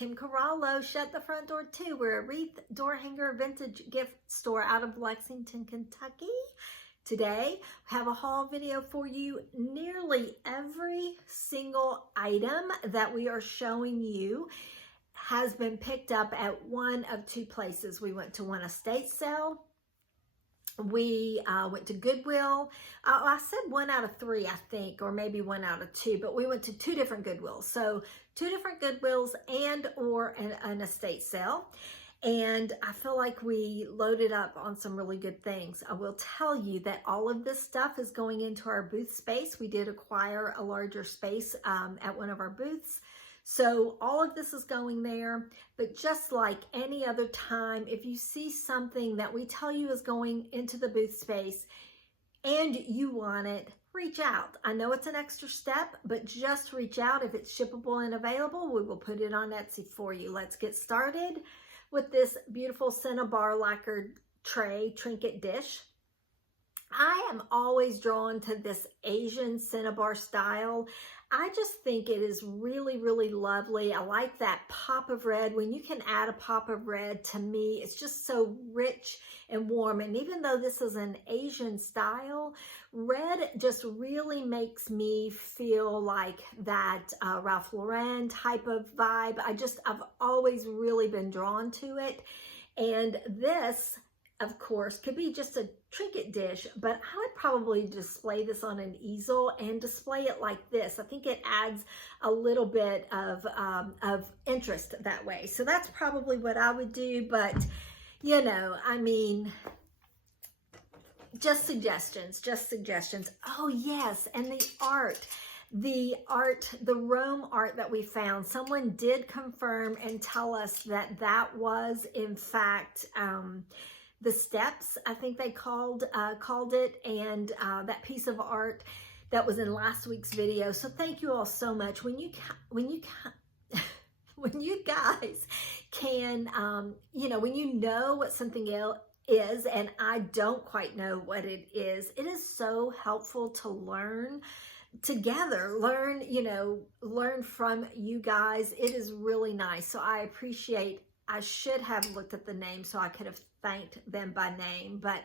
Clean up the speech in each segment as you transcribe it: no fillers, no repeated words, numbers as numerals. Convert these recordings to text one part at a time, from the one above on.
Kim Corallo, Shut the Front Door Too. We're a wreath door hanger vintage gift store out of Lexington, Kentucky. Today, we have a haul video for you. Nearly every single item that we are showing you has been picked up at one of two places. We went to one estate sale. We went to Goodwill. I said 1 out of 3, I think, or maybe 1 out of 2, but we went to 2 different Goodwills. So 2 different Goodwills and or an estate sale. And I feel like we loaded up on some really good things. I will tell you that all of this stuff is going into our booth space. We did acquire a larger space at one of our booths. So all of this is going there, but just like any other time, if you see something that we tell you is going into the booth space and you want it, reach out. I know it's an extra step, but just reach out. If it's shippable and available, we will put it on Etsy for you. Let's get started with this beautiful Cinnabar lacquered tray trinket dish. I am always drawn to this Asian Cinnabar style. I just think it is really, really lovely. I like that pop of red. When you can add a pop of red, to me, it's just so rich and warm. And even though this is an Asian style, red just really makes me feel like that Ralph Lauren type of vibe. I've always really been drawn to it. And this, of course, could be just a trinket dish, but I would probably display this on an easel and display it like this. I think it adds a little bit of interest that way. So that's probably what I would do, but you know, I mean, just suggestions. Oh yes, and the Rome art that we found, someone did confirm and tell us that that was in fact, the steps, I think they called it, and that piece of art that was in last week's video. So thank you all so much. When you guys can, when you know what something is, and I don't quite know what it is so helpful to learn together, learn from you guys. It is really nice. So I appreciate. I should have looked at the name so I could have thanked them by name, but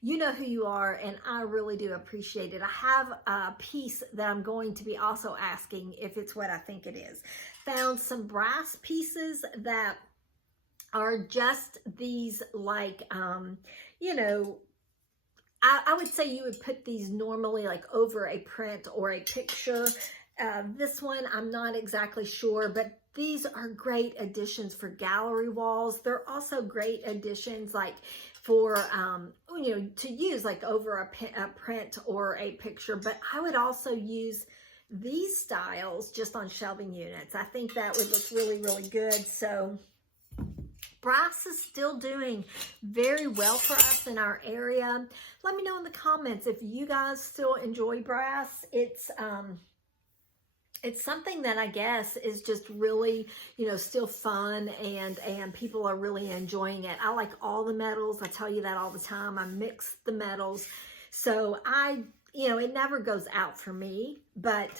you know who you are, and I really do appreciate it. I have a piece that I'm going to be also asking if it's what I think it is. Found some brass pieces that are just these, like, I would say you would put these normally like over a print or a picture. This one, I'm not exactly sure, but these are great additions for gallery walls. They're also great additions like for, to use like over a print or a picture, but I would also use these styles just on shelving units. I think that would look really, really good. So brass is still doing very well for us in our area. Let me know in the comments if you guys still enjoy brass. It's something that I guess is just really, still fun, and people are really enjoying it. I like all the metals. I tell you that all the time. I mix the metals. So it never goes out for me, but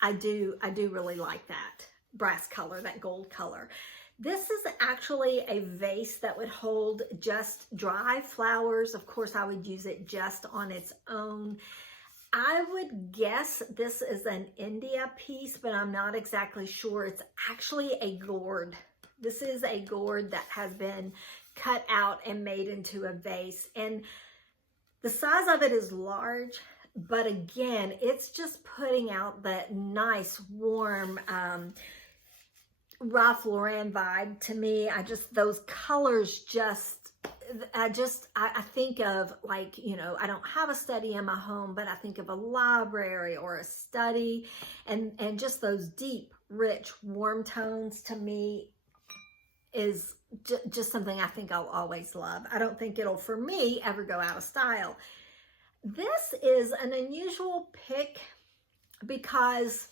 I do really like that brass color, that gold color. This is actually a vase that would hold just dry flowers. Of course, I would use it just on its own. I would guess this is an India piece, but I'm not exactly sure. It's actually a gourd. This is a gourd that has been cut out and made into a vase. And the size of it is large, but again, it's just putting out that nice, warm, Ralph Lauren vibe to me. Those colors I think of, like, I don't have a study in my home, but I think of a library or a study, and just those deep, rich, warm tones to me is just something I think I'll always love. I don't think it'll, for me, ever go out of style. This is an unusual pick because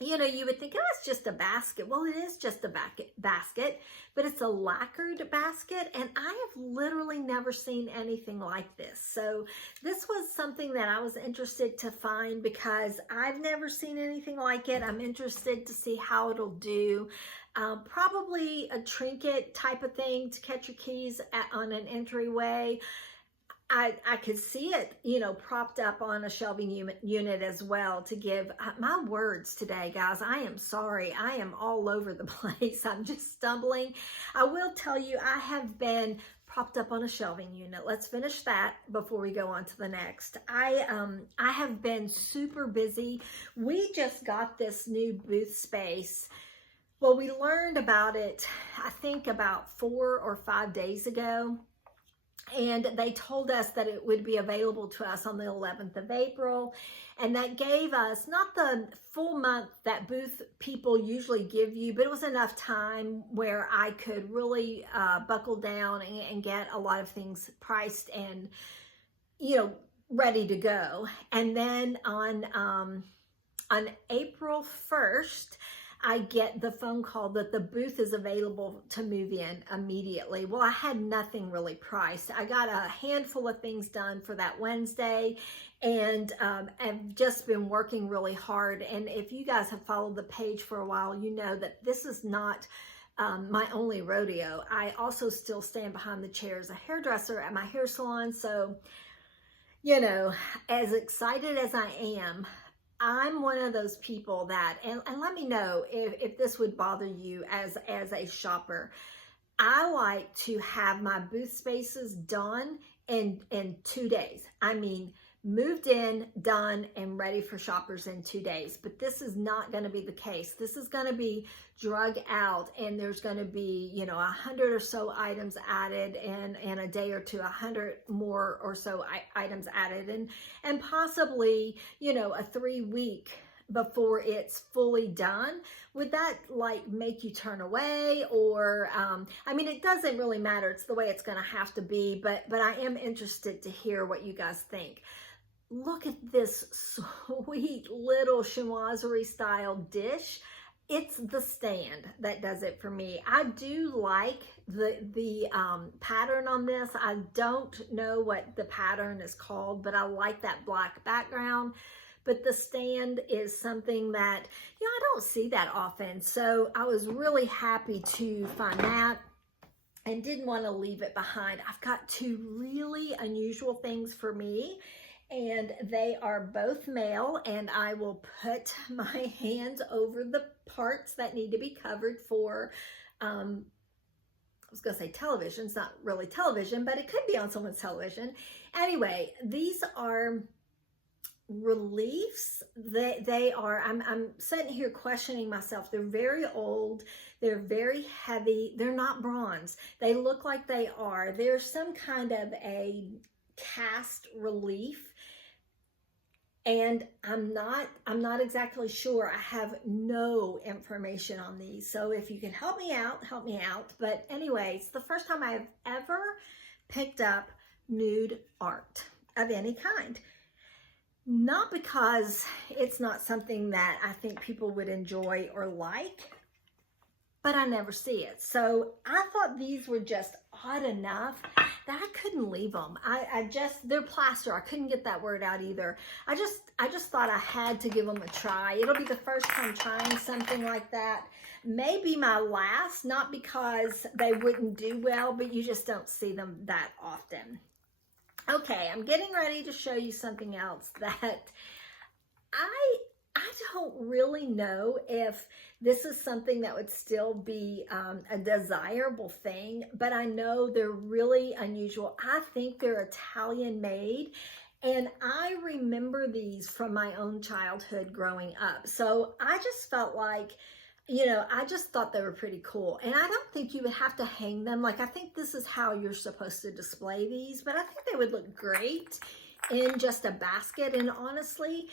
you would think, oh, it's just a basket. Well, it is just a basket, but it's a lacquered basket, and I have literally never seen anything like this. So this was something that I was interested to find because I've never seen anything like it. I'm interested to see how it'll do. Probably a trinket type of thing to catch your keys on an entryway. I could see it, you know, propped up on a shelving unit as well to give my words today, guys. I am sorry. I am all over the place. I'm just stumbling. I will tell you, I have been propped up on a shelving unit. Let's finish that before we go on to the next. I have been super busy. We just got this new booth space. Well, we learned about it, I think about 4 or 5 days ago. And they told us that it would be available to us on the 11th of April. And that gave us not the full month that booth people usually give you, but it was enough time where I could really buckle down and get a lot of things priced and, you know, ready to go. And then on April 1st, I get the phone call that the booth is available to move in immediately. Well, I had nothing really priced. I got a handful of things done for that Wednesday, and I've just been working really hard. And if you guys have followed the page for a while, you know that this is not my only rodeo. I also still stand behind the chair as a hairdresser at my hair salon. So, you know, as excited as I am, I'm one of those people that, and let me know if this would bother you as a shopper. I like to have my booth spaces done in 2 days. I mean, moved in, done, and ready for shoppers in 2 days. But this is not going to be the case. This is going to be drug out, and there's going to be, you know, 100 or so items added, and in a day or two, 100 more or so items added, and possibly, you know, a 3-week before it's fully done. Would that like make you turn away? Or I mean, it doesn't really matter. It's the way it's going to have to be, but I am interested to hear what you guys think. Look at this sweet little chinoiserie style dish. It's the stand that does it for me. I do like the pattern on this. I don't know what the pattern is called, but I like that black background. But the stand is something that, you know, I don't see that often. So I was really happy to find that and didn't want to leave it behind. I've got 2 really unusual things for me, and they are both male, and I will put my hands over the parts that need to be covered for, I was going to say television. It's not really television, but it could be on someone's television. Anyway, these are reliefs. They are, I'm sitting here questioning myself. They're very old. They're very heavy. They're not bronze. They look like they are. They're some kind of a cast relief. And I'm not exactly sure. I have no information on these. So if you can help me out, help me out. But anyway, it's the first time I've ever picked up nude art of any kind. Not because it's not something that I think people would enjoy or like, but I never see it. So I thought these were just odd enough that I couldn't leave them. They're plaster. I couldn't get that word out either. I just thought I had to give them a try. It'll be the first time trying something like that. Maybe my last, not because they wouldn't do well, but you just don't see them that often. Okay, I'm getting ready to show you something else that I don't really know if this is something that would still be a desirable thing, but I know they're really unusual. I think they're Italian made, and I remember these from my own childhood growing up. So I just felt like, you know, I just thought they were pretty cool. And I don't think you would have to hang them. Like, I think this is how you're supposed to display these, but I think they would look great in just a basket. And honestly,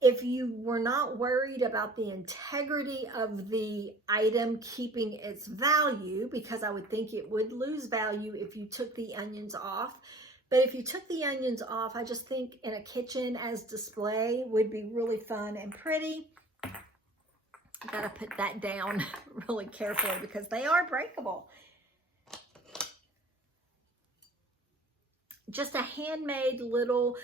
if you were not worried about the integrity of the item keeping its value, because I would think it would lose value if you took the onions off. But if you took the onions off, I just think in a kitchen as display would be really fun and pretty. I gotta put that down really carefully because they are breakable. Just a handmade little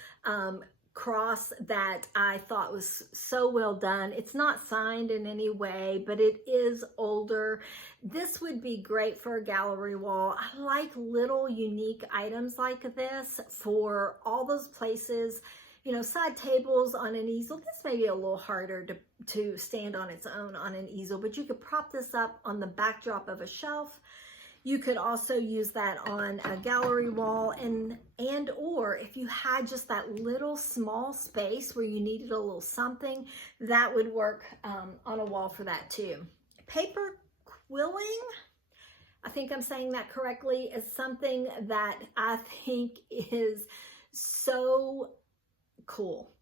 cross that I thought was so well done. It's not signed in any way, but it is older. This would be great for a gallery wall. I like little unique items like this for all those places, you know, side tables on an easel. This may be a little harder to stand on its own on an easel, but you could prop this up on the backdrop of a shelf. You could also use that on a gallery wall, and or if you had just that little small space where you needed a little something, that would work on a wall for that too. Paper quilling, I think I'm saying that correctly, is something that I think is so cool.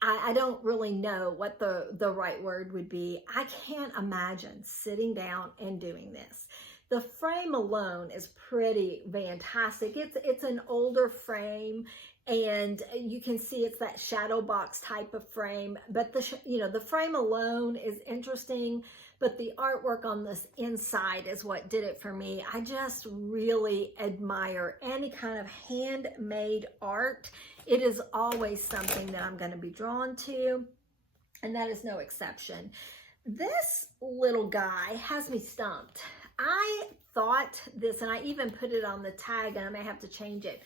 I don't really know what the right word would be. I can't imagine sitting down and doing this. The frame alone is pretty fantastic. It's an older frame, and you can see it's that shadow box type of frame, but the frame alone is interesting, but the artwork on this inside is what did it for me. I just really admire any kind of handmade art. It is always something that I'm going to be drawn to, and that is no exception. This little guy has me stumped. I thought this, and I even put it on the tag, and I may have to change it.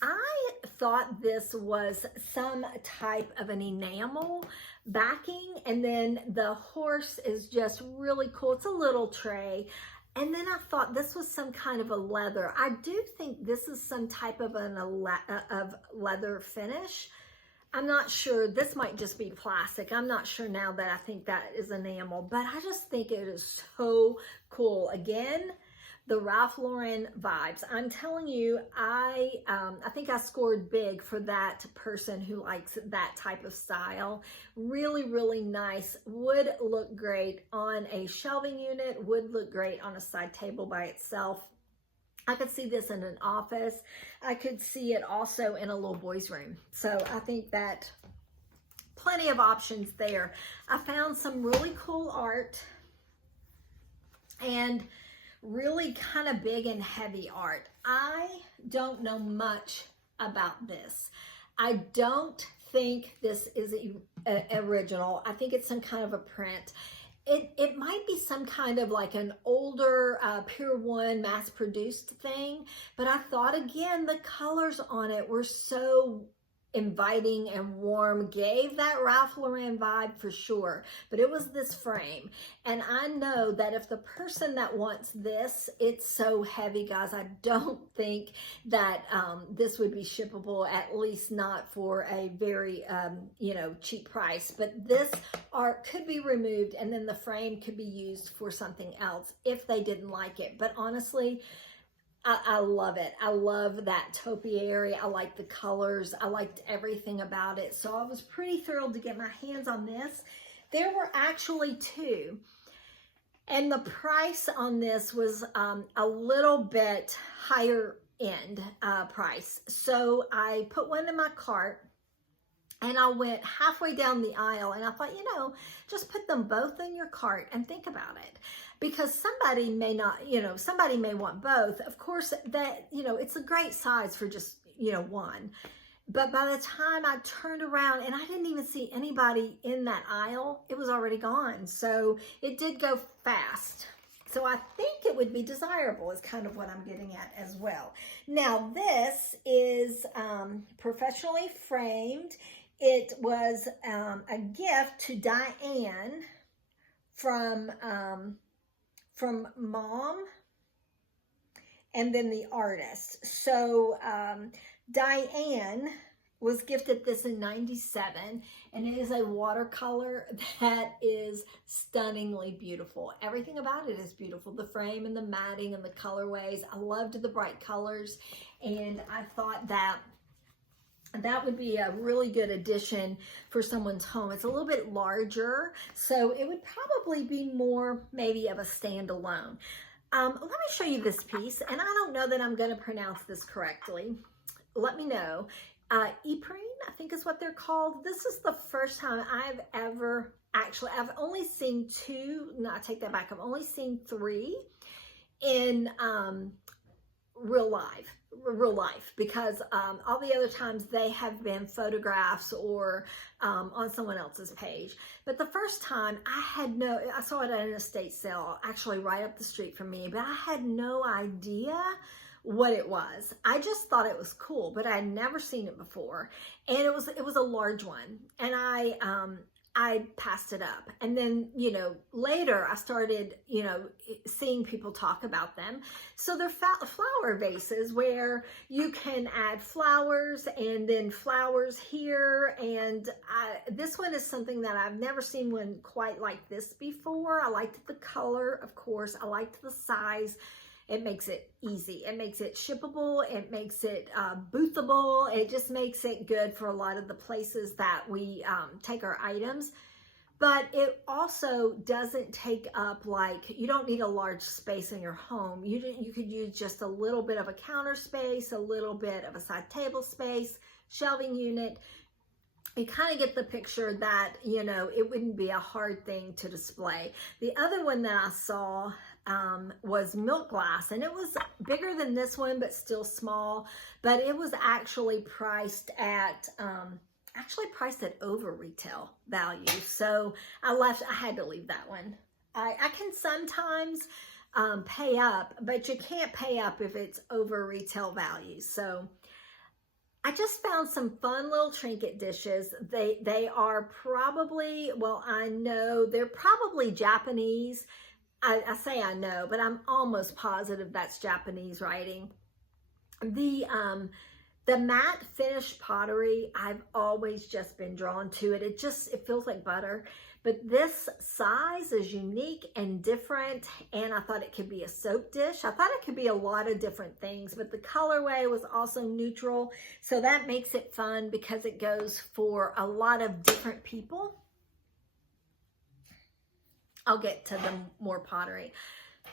I thought this was some type of an enamel backing, and then the horse is just really cool. It's a little tray. And then I thought this was some kind of a leather. I do think this is some type of leather finish. I'm not sure. This might just be plastic. I'm not sure now that I think that is enamel, but I just think it is so cool. Again, the Ralph Lauren vibes. I'm telling you, I think I scored big for that person who likes that type of style. Really, really nice. Would look great on a shelving unit. Would look great on a side table by itself. I could see this in an office. I could see it also in a little boy's room. So I think that plenty of options there. I found some really cool art and really kind of big and heavy art. I don't know much about this. I don't think this is original. I think it's some kind of a print. It might be some kind of like an older Pier 1 mass-produced thing, but I thought, again, the colors on it were so inviting and warm, gave that Ralph Lauren vibe for sure, but it was this frame. And I know that if the person that wants this, it's so heavy, guys, I don't think that this would be shippable, at least not for a very, cheap price. But this art could be removed, and then the frame could be used for something else if they didn't like it. But honestly, I love it. I love that topiary. I like the colors. I liked everything about it. So I was pretty thrilled to get my hands on this. There were actually two, and the price on this was a little bit higher end price. So I put one in my cart, and I went halfway down the aisle, and I thought, just put them both in your cart and think about it. Because somebody may not, somebody may want both. Of course, that, it's a great size for just, one. But by the time I turned around and I didn't even see anybody in that aisle, it was already gone. So it did go fast. So I think it would be desirable is kind of what I'm getting at as well. Now, this is professionally framed. It was a gift to Diane from Mom and then the artist. So Diane was gifted this in '97, and it is a watercolor that is stunningly beautiful. Everything about it is beautiful. The frame and the matting and the colorways. I loved the bright colors, and I thought that would be a really good addition for someone's home. It's a little bit larger, so it would probably be more maybe of a standalone. Let me show you this piece, and I don't know that I'm going to pronounce this correctly. Let me know. Ypres, I think is what they're called. This is the first time I've ever, actually, I've only seen two, no, I take that back. I've only seen three in real life, because all the other times they have been photographs or on someone else's page. But the first time I saw it at an estate sale, actually right up the street from me, but I had no idea what it was. I just thought it was cool, but I had never seen it before. And it was a large one. And I passed it up. And then, later I started, seeing people talk about them. So they're flower vases where you can add flowers and then flowers here. And this one is something that I've never seen one quite like this before. I liked the color, of course. I liked the size. It makes it easy. It makes it shippable. It makes it boothable. It just makes it good for a lot of the places that we take our items. But it also doesn't take up, you don't need a large space in your home. You could use just a little bit of a counter space, a little bit of a side table space, shelving unit. You kind of get the picture that, it wouldn't be a hard thing to display. The other one that I saw was milk glass, and it was bigger than this one, but still small. But it was actually priced at over retail value. So I had to leave that one. I can sometimes pay up, but you can't pay up if it's over retail value. So I just found some fun little trinket dishes. They are probably, I know they're probably Japanese. I say I know, but I'm almost positive that's Japanese writing. The matte finish pottery, I've always just been drawn to it. It feels like butter. But this size is unique and different, and I thought it could be a soap dish. I thought it could be a lot of different things, but the colorway was also neutral, so that makes it fun because it goes for a lot of different people. I'll get to the more pottery.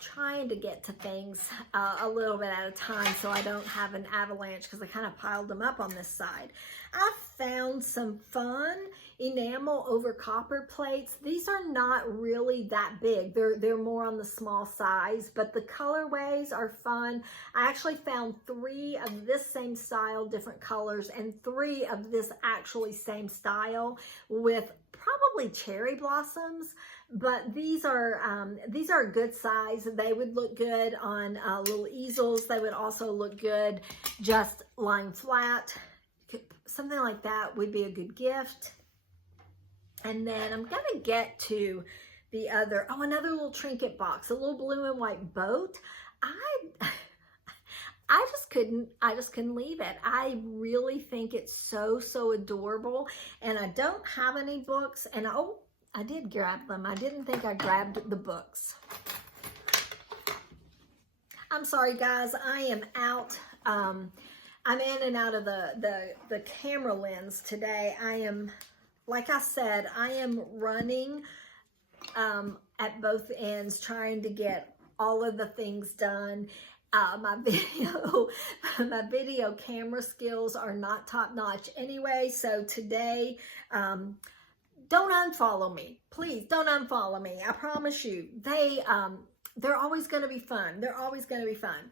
Trying to get to things a little bit at a time so I don't have an avalanche, because I kind of piled them up on this side. I found some fun enamel over copper plates. These are not really that big. They're more on the small size, but the colorways are fun. I actually found 3 of this same style, different colors, and 3 of this actually same style with probably cherry blossoms. But these are a good size. They would look good on little easels. They would also look good just lying flat. Something like that would be a good gift. And then I'm gonna get to the other, another little trinket box, a little blue and white boat. I just couldn't leave it. I really think it's so adorable. And I don't have any books, and I did grab them. I didn't think I grabbed the books. I'm sorry, guys. I am out. I'm in and out of the camera lens today. I am, like I said, I am running at both ends, trying to get all of the things done. My video camera skills are not top notch anyway. So today, don't unfollow me. Please don't unfollow me. I promise you. They're always going to be fun. They're always going to be fun.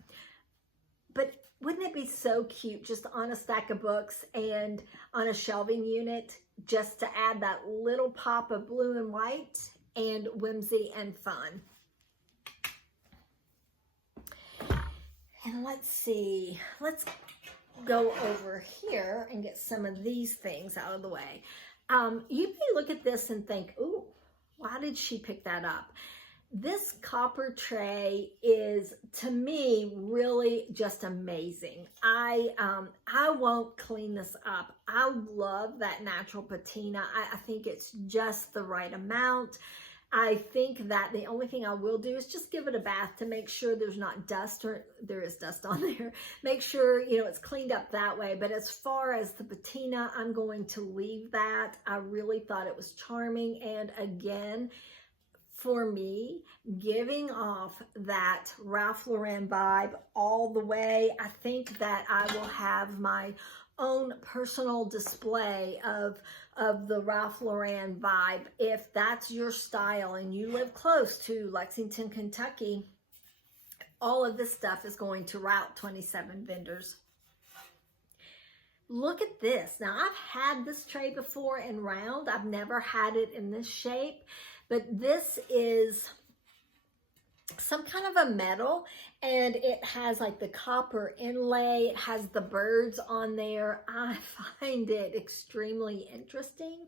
But wouldn't it be so cute just on a stack of books and on a shelving unit, just to add that little pop of blue and white and whimsy and fun? And let's see. Let's go over here and get some of these things out of the way. You may look at this and think, ooh, why did she pick that up? This copper tray is, to me, really just amazing. I won't clean this up. I love that natural patina. I think it's just the right amount. I think that the only thing I will do is just give it a bath to make sure there's not dust, or there is dust on there. Make sure, it's cleaned up that way. But as far as the patina, I'm going to leave that. I really thought it was charming. And again, for me, giving off that Ralph Lauren vibe all the way. I think that I will have my own personal display of the Ralph Lauren vibe. If that's your style and you live close to Lexington, Kentucky, all of this stuff is going to route 27 vendors. Look at this. Now, I've had this tray before in round. I've never had it in this shape, but this is some kind of a metal, and it has like the copper inlay. It has the birds on there. I find it extremely interesting,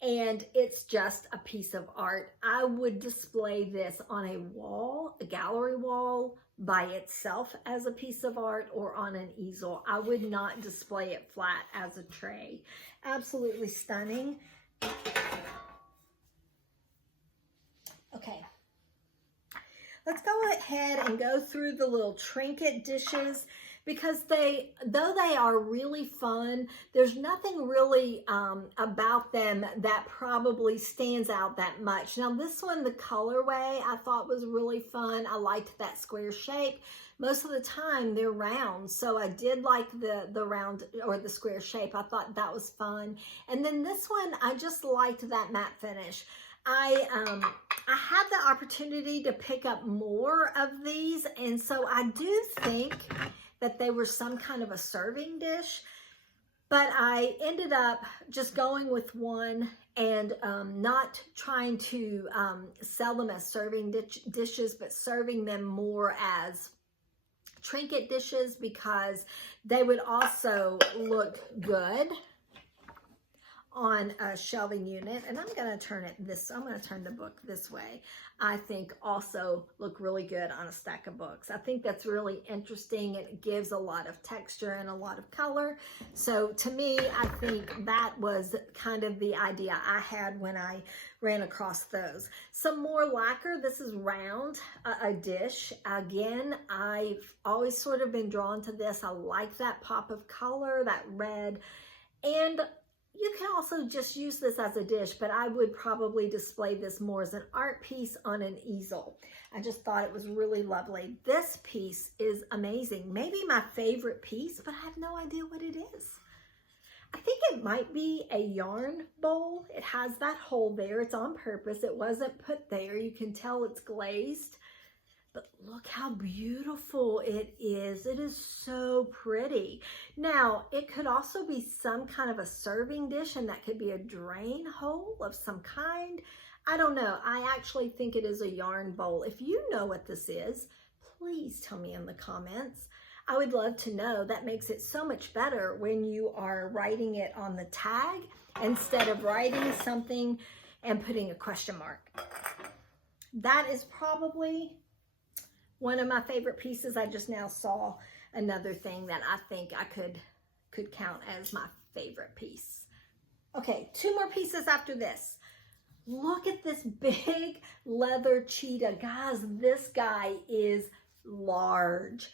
and it's just a piece of art. I would display this on a wall, a gallery wall, by itself as a piece of art, or on an easel. I would not display it flat as a tray. Absolutely stunning. Okay. Let's go ahead and go through the little trinket dishes, because though they are really fun, there's nothing really about them that probably stands out that much. Now this one, the colorway, I thought was really fun. I liked that square shape. Most of the time they're round, so I did like the round or the square shape. I thought that was fun. And then this one, I just liked that matte finish. I had the opportunity to pick up more of these, and so I do think that they were some kind of a serving dish, but I ended up just going with one and not trying to sell them as serving dishes, but serving them more as trinket dishes, because they would also look good on a shelving unit. And I'm going to turn the book this way. I think also look really good on a stack of books. I think that's really interesting. It gives a lot of texture and a lot of color. So to me, I think that was kind of the idea I had when I ran across those. Some more lacquer. This is round, a dish. Again, I've always sort of been drawn to this. I like that pop of color, that red. And you can also just use this as a dish, but I would probably display this more as an art piece on an easel. I just thought it was really lovely. This piece is amazing. Maybe my favorite piece, but I have no idea what it is. I think it might be a yarn bowl. It has that hole there. It's on purpose. It wasn't put there. You can tell it's glazed. But look how beautiful it is. It is so pretty. Now, it could also be some kind of a serving dish, and that could be a drain hole of some kind. I don't know. I actually think it is a yarn bowl. If you know what this is, please tell me in the comments. I would love to know. That makes it so much better when you are writing it on the tag instead of writing something and putting a question mark. That is probably one of my favorite pieces. I just now saw another thing that I think I could count as my favorite piece. Okay, two more pieces after this. Look at this big leather cheetah. Guys, this guy is large.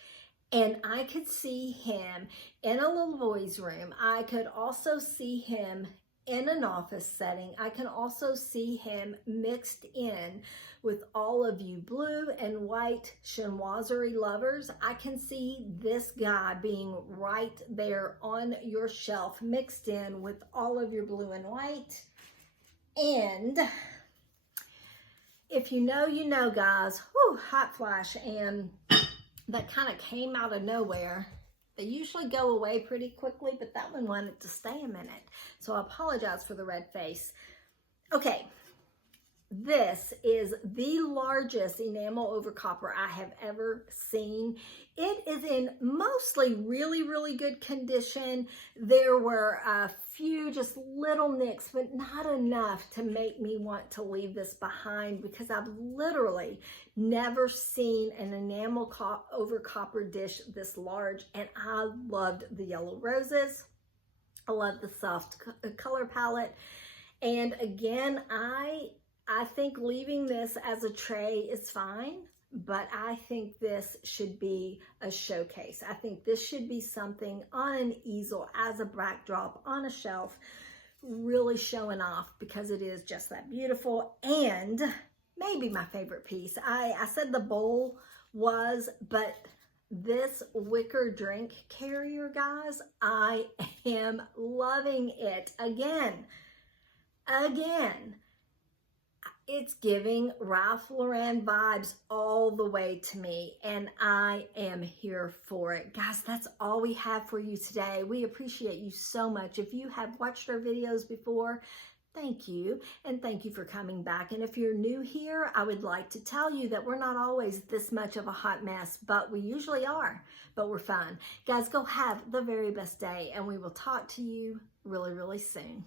And I could see him in a little boy's room. I could also see him in an office setting. I can also see him mixed in with all of you blue and white chinoiserie lovers. I can see this guy being right there on your shelf, mixed in with all of your blue and white. And if you know, guys, whew, hot flash, and that kind of came out of nowhere. They usually go away pretty quickly, but that one wanted to stay a minute. So I apologize for the red face. Okay, this is the largest enamel over copper I have ever seen. It is in mostly really, really good condition. There were a few just little nicks, but not enough to make me want to leave this behind, because I've literally never seen an enamel over copper dish this large. And I loved the yellow roses. I love the soft color palette. And again, I think leaving this as a tray is fine, but I think this should be a showcase. I think this should be something on an easel as a backdrop on a shelf, really showing off, because it is just that beautiful. And maybe my favorite piece, I said the bowl was, but this wicker drink carrier, guys, I am loving it. Again, It's giving Ralph Lauren vibes all the way to me, and I am here for it. Guys, that's all we have for you today. We appreciate you so much. If you have watched our videos before, thank you, and thank you for coming back. And if you're new here, I would like to tell you that we're not always this much of a hot mess, but we usually are, but we're fun. Guys, go have the very best day, and we will talk to you really, really soon.